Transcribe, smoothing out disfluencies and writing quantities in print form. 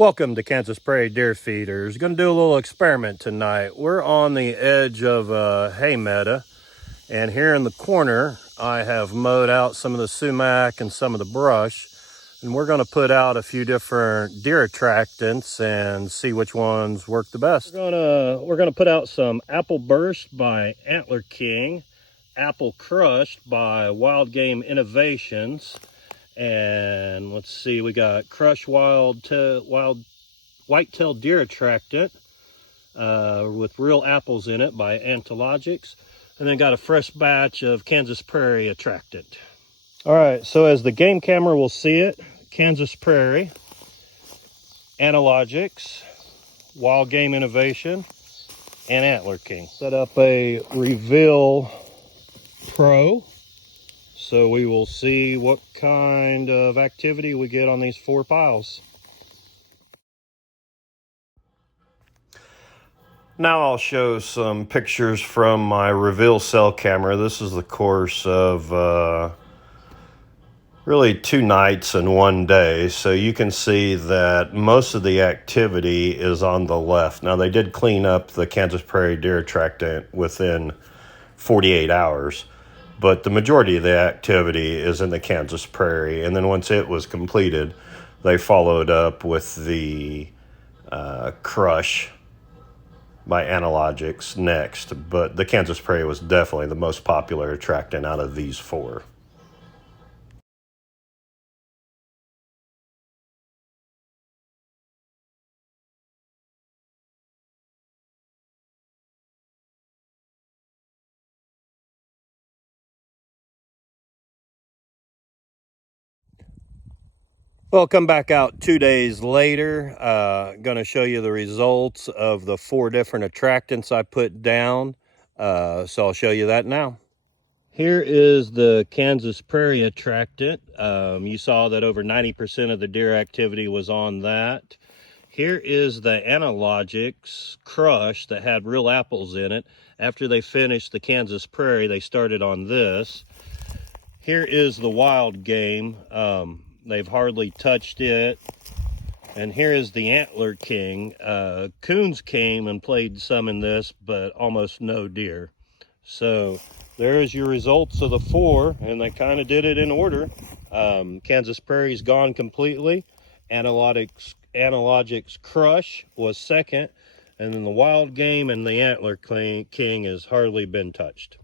Welcome to Kansas Prairie Deer Feeders. Going to do a little experiment tonight. We're on the edge of a hay meadow, and here in the corner I have mowed out some of the sumac and some of the brush, and we're going to put out a few different deer attractants and see which ones work the best. We're gonna put out some Apple Burst by Antler King, Apple Crushed by Wild Game Innovations, and let's see, we got Crush Whitetail Deer Attractant with real apples in it by Antologics, and then got a fresh batch of Kansas Prairie Attractant. All right, so as the game camera will see it, Kansas Prairie, Antologics, Wild Game Innovation, and Antler King. Set up a Reveal Pro, so we will see what kind of activity we get on these 4 piles. Now I'll show some pictures from my Reveal cell camera. This is the course of really 2 nights and 1 day. So you can see that most of the activity is on the left. Now they did clean up the Kansas Prairie Deer Attractant within 48 hours. But the majority of the activity is in the Kansas Prairie. And then once it was completed, they followed up with the Crush by Antologics next. But the Kansas Prairie was definitely the most popular attractant out of these 4. Well, come back out 2 days later. Going to show you the results of the 4 different attractants I put down. So I'll show you that now. Here is the Kansas Prairie Attractant. You saw that over 90% of the deer activity was on that. Here is the Antologics Crush that had real apples in it. After they finished the Kansas Prairie, they started on this. Here is the Wild Game. They've hardly touched it. And here is the Antler King. Coons came and played some in this, but almost no deer. So there's your results of the 4, and they kind of did it in order. Kansas Prairie's gone completely. Antologics Crush was second, and then the Wild Game and the Antler King has hardly been touched.